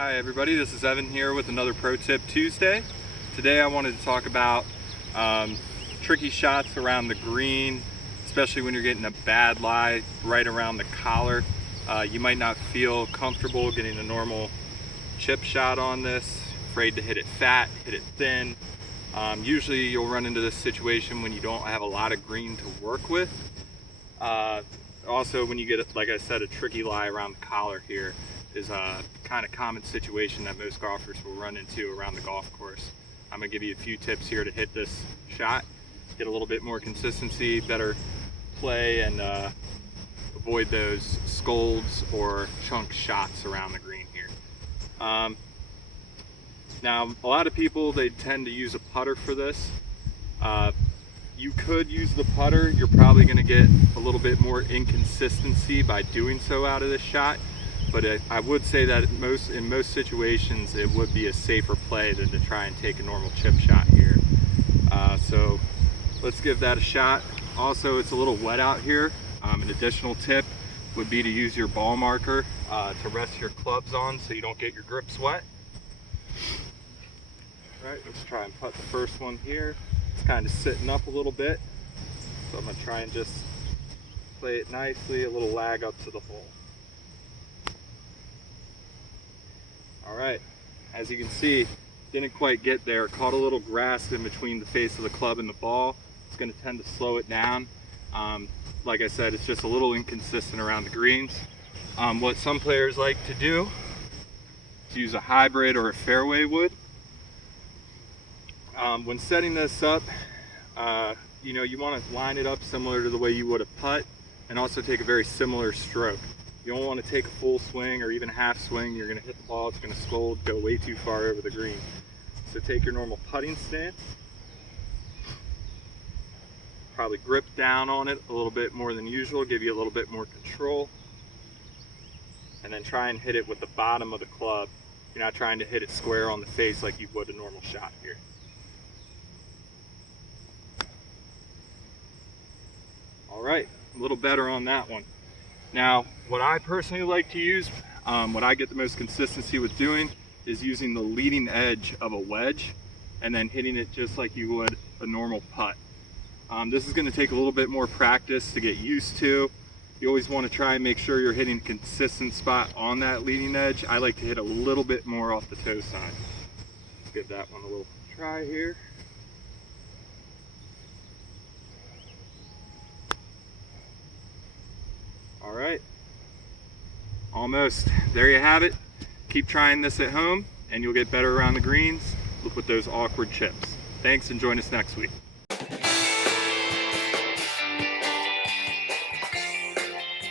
Hi everybody, this is Evan here with another Pro Tip Tuesday. Today I wanted to talk about tricky shots around the green, especially when you're getting a bad lie right around the collar. You might not feel comfortable getting a normal chip shot on this, afraid to hit it fat, hit it thin. Usually you'll run into this situation when you don't have a lot of green to work with. Also when you get, like I said, a tricky lie around the collar here is a kind of common situation that most golfers will run into around the golf course. I'm going to give you a few tips here to hit this shot, get a little bit more consistency, better play, and avoid those scolds or chunk shots around the green here. Now, a lot of people, they tend to use a putter for this. You could use the putter. You're probably going to get a little bit more inconsistency by doing so out of this shot. But I would say that in most situations it would be a safer play than to try and take a normal chip shot here. So let's give that a shot. Also, it's a little wet out here. An additional tip would be to use your ball marker to rest your clubs on so you don't get your grips wet. All right, let's try and putt the first one here. It's kind of sitting up a little bit, so I'm going to try and just play it nicely, a little lag up to the hole. All right, as you can see, didn't quite get there. Caught a little grass in between the face of the club and the ball. It's going to tend to slow it down. Like I said, it's just a little inconsistent around the greens. What some players like to do is use a hybrid or a fairway wood. When setting this up, you want to line it up similar to the way you would a putt, and also take a very similar stroke. You don't want to take a full swing or even a half swing. You're going to hit the ball, it's going to scold, go way too far over the green. So take your normal putting stance, probably grip down on it a little bit more than usual, give you a little bit more control, and then try and hit it with the bottom of the club. You're not trying to hit it square on the face like you would a normal shot here. All right, a little better on that one. Now, what I personally like to use, what I get the most consistency with doing, is using the leading edge of a wedge and then hitting it just like you would a normal putt. This is going to take a little bit more practice to get used to. You always want to try and make sure you're hitting a consistent spot on that leading edge. I like to hit a little bit more off the toe side. Let's give that one a little try here. All right, almost. There you have it. Keep trying this at home and you'll get better around the greens with those awkward chips. Thanks, and join us next week.